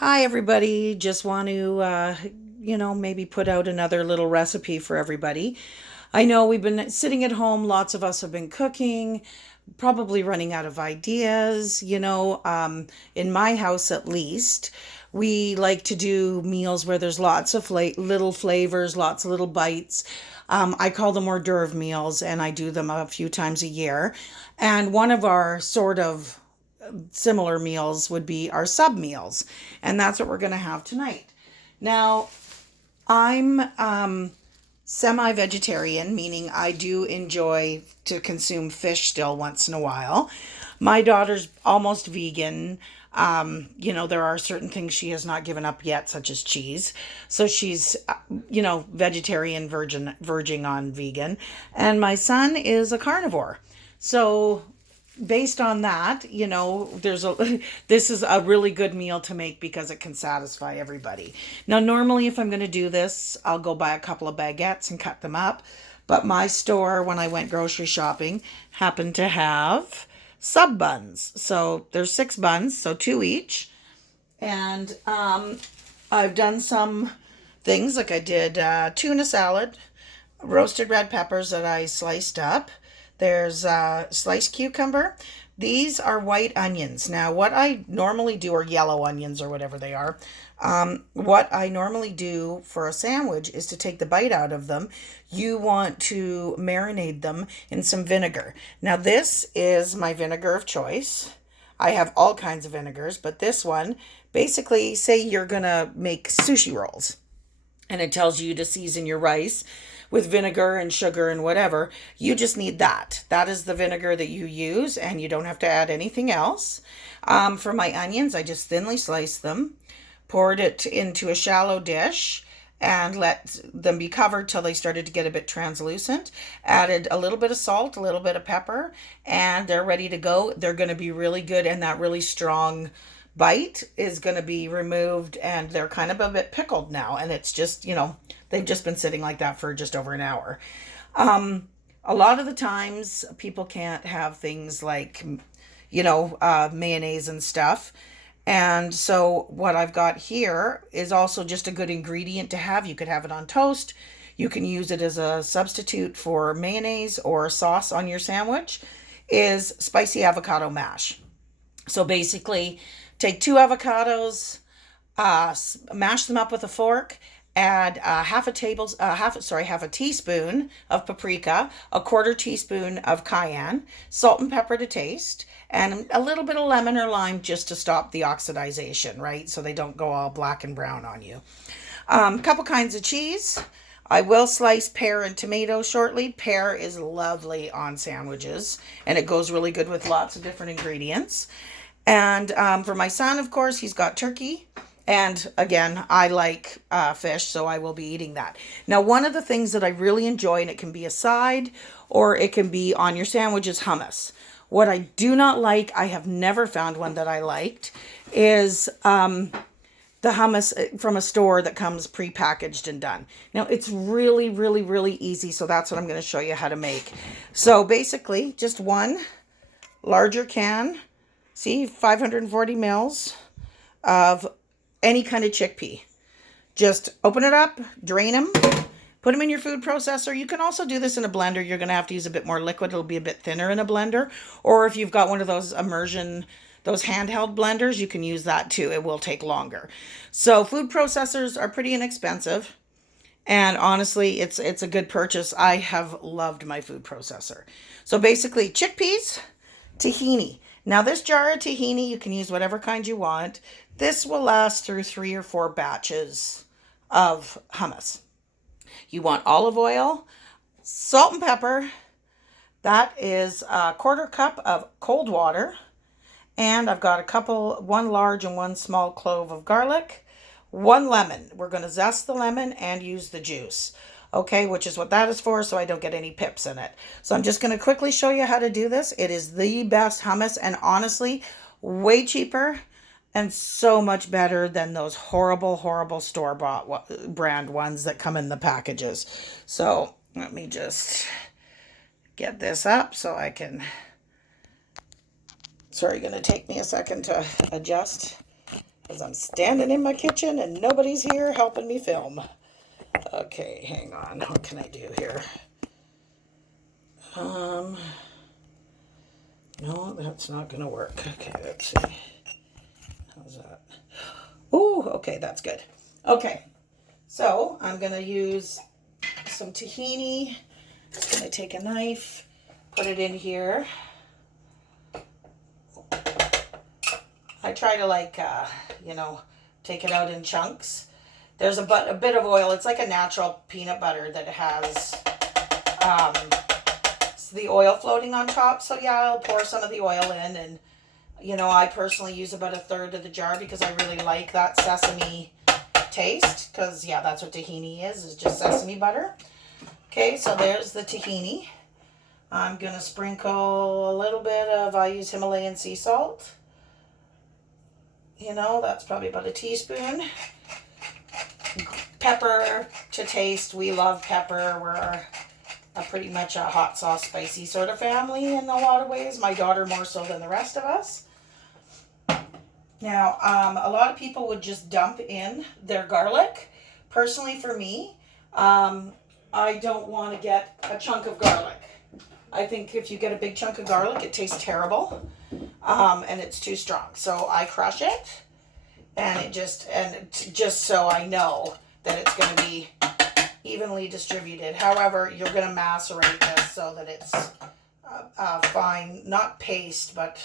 Hi, everybody. Just want to, maybe put out another little recipe for everybody. I know we've been sitting at home, lots of us have been cooking, probably running out of ideas. In my house at least, we like to do meals where there's lots of little flavors, lots of little bites. I call them hors d'oeuvre meals, and I do them a few times a year. And one of our sort of similar meals would be our sub meals, and that's what we're going to have tonight. Now, I'm semi-vegetarian, meaning I do enjoy to consume fish still once in a while. My daughter's almost vegan. There are certain things she has not given up yet, such as cheese. So she's, vegetarian, verging on vegan. And my son is a carnivore. So based on that, this is a really good meal to make because it can satisfy everybody. Now, normally if I'm going to do this, I'll go buy a couple of baguettes and cut them up. But my store, when I went grocery shopping, happened to have sub buns. So there's 6 buns, so two each. And I've done some things like I did tuna salad, roasted red peppers that I sliced up. There's sliced cucumber. These are white onions. Now, what I normally do, or yellow onions, or whatever they are, what I normally do for a sandwich is to take the bite out of them. You want to marinate them in some vinegar. Now, this is my vinegar of choice. I have all kinds of vinegars, but this one, basically, say you're going to make sushi rolls and it tells you to season your rice with vinegar and sugar and whatever. You just need that. That is the vinegar that you use, and you don't have to add anything else. For my onions, I just thinly sliced them, poured it into a shallow dish, and let them be covered till they started to get a bit translucent. Added a little bit of salt, a little bit of pepper, and they're ready to go. They're going to be really good, and that really strong bite is going to be removed, and they're kind of a bit pickled now, and it's just, they've just been sitting like that for just over an hour. A lot of the times people can't have things like mayonnaise and stuff, and so what I've got here is also just a good ingredient to have. You could have it on toast. You can use it as a substitute for mayonnaise or sauce on your sandwich, is spicy avocado mash. So basically, take 2 avocados, mash them up with a fork, add half a teaspoon of paprika, a quarter teaspoon of cayenne, salt and pepper to taste, and a little bit of lemon or lime just to stop the oxidization, right? So they don't go all black and brown on you. A couple kinds of cheese. I will slice pear and tomato shortly. Pear is lovely on sandwiches, and it goes really good with lots of different ingredients. And for my son, of course, he's got turkey. And again, I like fish, so I will be eating that. Now, one of the things that I really enjoy, and it can be a side or it can be on your sandwich, is hummus. What I do not like, I have never found one that I liked, is the hummus from a store that comes pre-packaged and done. Now, it's really, really, really easy, so that's what I'm going to show you how to make. So basically, just one larger can. See, 540 mils of any kind of chickpea. Just open it up, drain them, put them in your food processor. You can also do this in a blender. You're going to have to use a bit more liquid. It'll be a bit thinner in a blender. Or if you've got one of those immersion, those handheld blenders, you can use that too. It will take longer. So food processors are pretty inexpensive. And honestly, it's a good purchase. I have loved my food processor. So basically, chickpeas, tahini. Now, this jar of tahini, you can use whatever kind you want. This will last through 3 or 4 batches of hummus. You want olive oil, salt and pepper. That is a quarter cup of cold water. And I've got one large and one small clove of garlic, 1 lemon. We're going to zest the lemon and use the juice. Okay, which is what that is for, so I don't get any pips in it. So I'm just going to quickly show you how to do this. It is the best hummus, and honestly, way cheaper and so much better than those horrible, horrible store-bought brand ones that come in the packages. So let me just get this up so I can... Sorry, going to take me a second to adjust because I'm standing in my kitchen and nobody's here helping me film. Okay, hang on. What can I do here? No, that's not going to work. Okay, let's see. How's that? Ooh, okay, that's good. Okay, so I'm going to use some tahini. Just going to take a knife, put it in here. I try to take it out in chunks. There's a bit of oil. It's like a natural peanut butter that has the oil floating on top. So yeah, I'll pour some of the oil in, and I personally use about 1/3 of the jar because I really like that sesame taste, because yeah, that's what tahini is just sesame butter. Okay, so there's the tahini. I'm gonna sprinkle a little bit of, I use Himalayan sea salt. That's probably about a teaspoon. Pepper to taste. We love pepper. We're pretty much a hot sauce, spicy sort of family in a lot of ways. My daughter more so than the rest of us. Now, a lot of people would just dump in their garlic. Personally, for me, I don't want to get a chunk of garlic. I think if you get a big chunk of garlic, it tastes terrible, and it's too strong. So I crush it, and just so I know that it's going to be evenly distributed. However, you're going to macerate this so that it's fine, not paste, but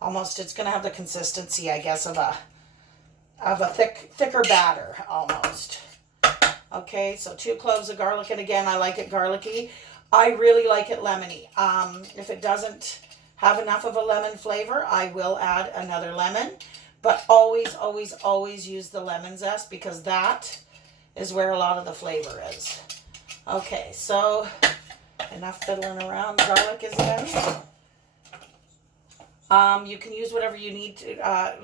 almost, it's going to have the consistency, I guess, of a thicker batter almost. Okay, so 2 cloves of garlic, and again, I like it garlicky. I really like it lemony. If it doesn't have enough of a lemon flavor, I will add another lemon, but always, always, always use the lemon zest, because that is where a lot of the flavor is. Okay, so enough fiddling around. Garlic is in. You can use whatever you need to.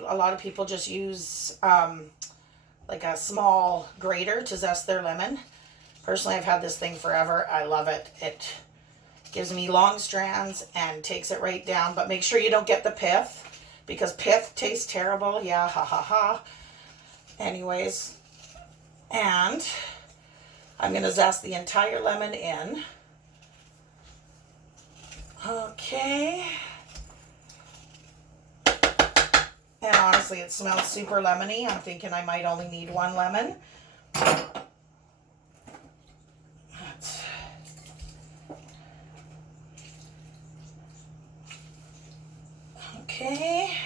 A lot of people just use like a small grater to zest their lemon. Personally, I've had this thing forever. I love it. It gives me long strands and takes it right down. But make sure you don't get the pith, because pith tastes terrible. Yeah, ha ha ha. Anyways, and I'm going to zest the entire lemon in. Okay. And honestly, it smells super lemony. I'm thinking I might only need 1 lemon. Okay.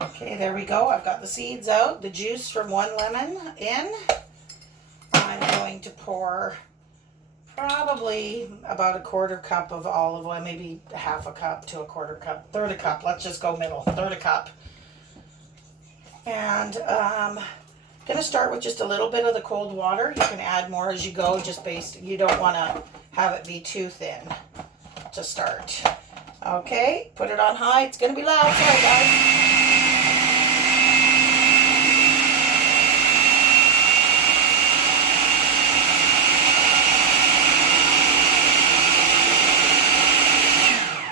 Okay, there we go. I've got the seeds out, the juice from 1 lemon in. I'm going to pour probably about 1/4 cup of olive oil, maybe 1/2 cup to 1/4 cup, 1/3 cup. Let's just go middle, 1/3 cup. And I'm going to start with just a little bit of the cold water. You can add more as you go, just based, you don't want to have it be too thin to start. Okay, put it on high. It's going to be loud. Sorry, guys.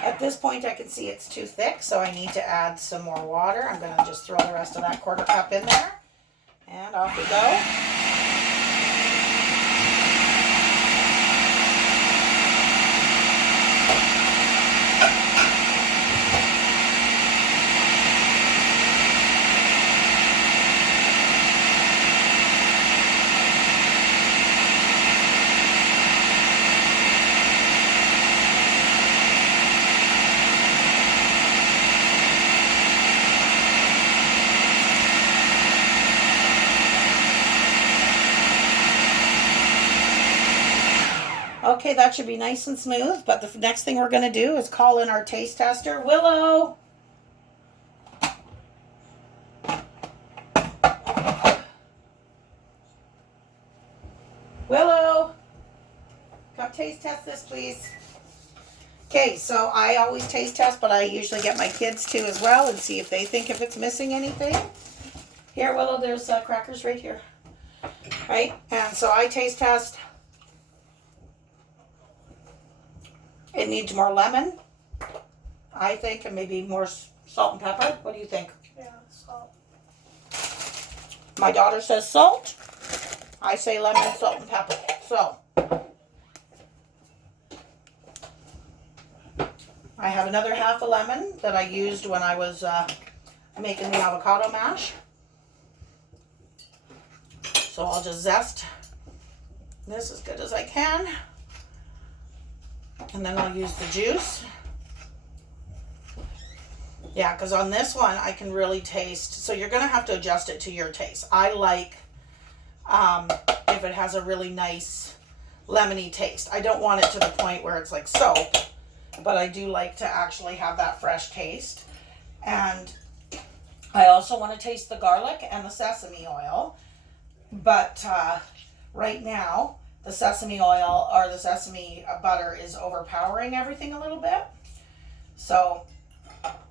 At this point, I can see it's too thick, so I need to add some more water. I'm going to just throw the rest of that 1/4 cup in there, and off we go. Okay, that should be nice and smooth, but the next thing we're going to do is call in our taste tester, Willow. Willow, come taste test this, please. Okay, so I always taste test, but I usually get my kids to as well and see if they think if it's missing anything. Here, Willow, there's crackers right here. Right, and so I taste test. It needs more lemon, I think, and maybe more salt and pepper. What do you think? Yeah, salt. My daughter says salt. I say lemon, salt, and pepper. So, I have another half a lemon that I used when I was making the avocado mash. So I'll just zest this as good as I can. And then I'll use the juice. Yeah, because on this one I can really taste, so you're going to have to adjust it to your taste. I like if it has a really nice lemony taste. I don't want it to the point where it's like soap, but I do like to actually have that fresh taste. And I also want to taste the garlic and the sesame oil. But right now, the sesame oil or the sesame butter is overpowering everything a little bit. So,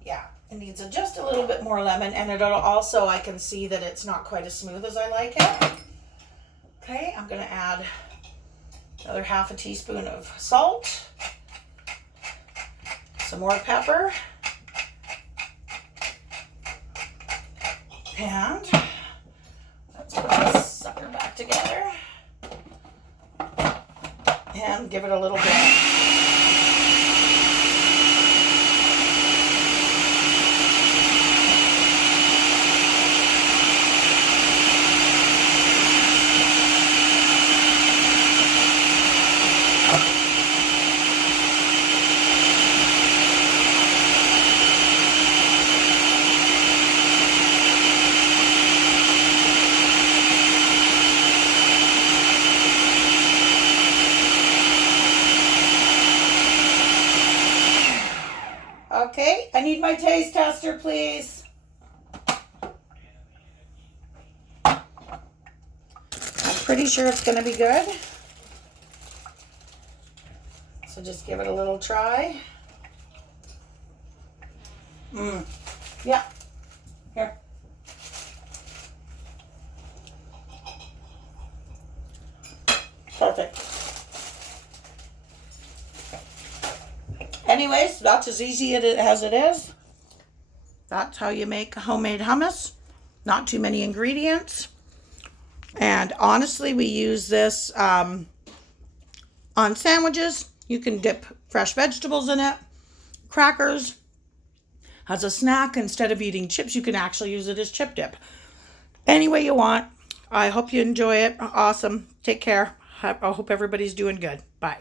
yeah, it needs just a little bit more lemon. And it'll also, I can see that it's not quite as smooth as I like it. Okay, I'm going to add another half a teaspoon of salt. Some more pepper. And let's put this sucker back together and give it a little bit. Okay, I need my taste tester, please. I'm pretty sure it's going to be good. So just give it a little try. Yeah. Here. Perfect. Anyways, that's as easy as it is. That's how you make homemade hummus. Not too many ingredients. And honestly, we use this on sandwiches. You can dip fresh vegetables in it. Crackers. As a snack, instead of eating chips, you can actually use it as chip dip. Any way you want. I hope you enjoy it. Awesome. Take care. I hope everybody's doing good. Bye.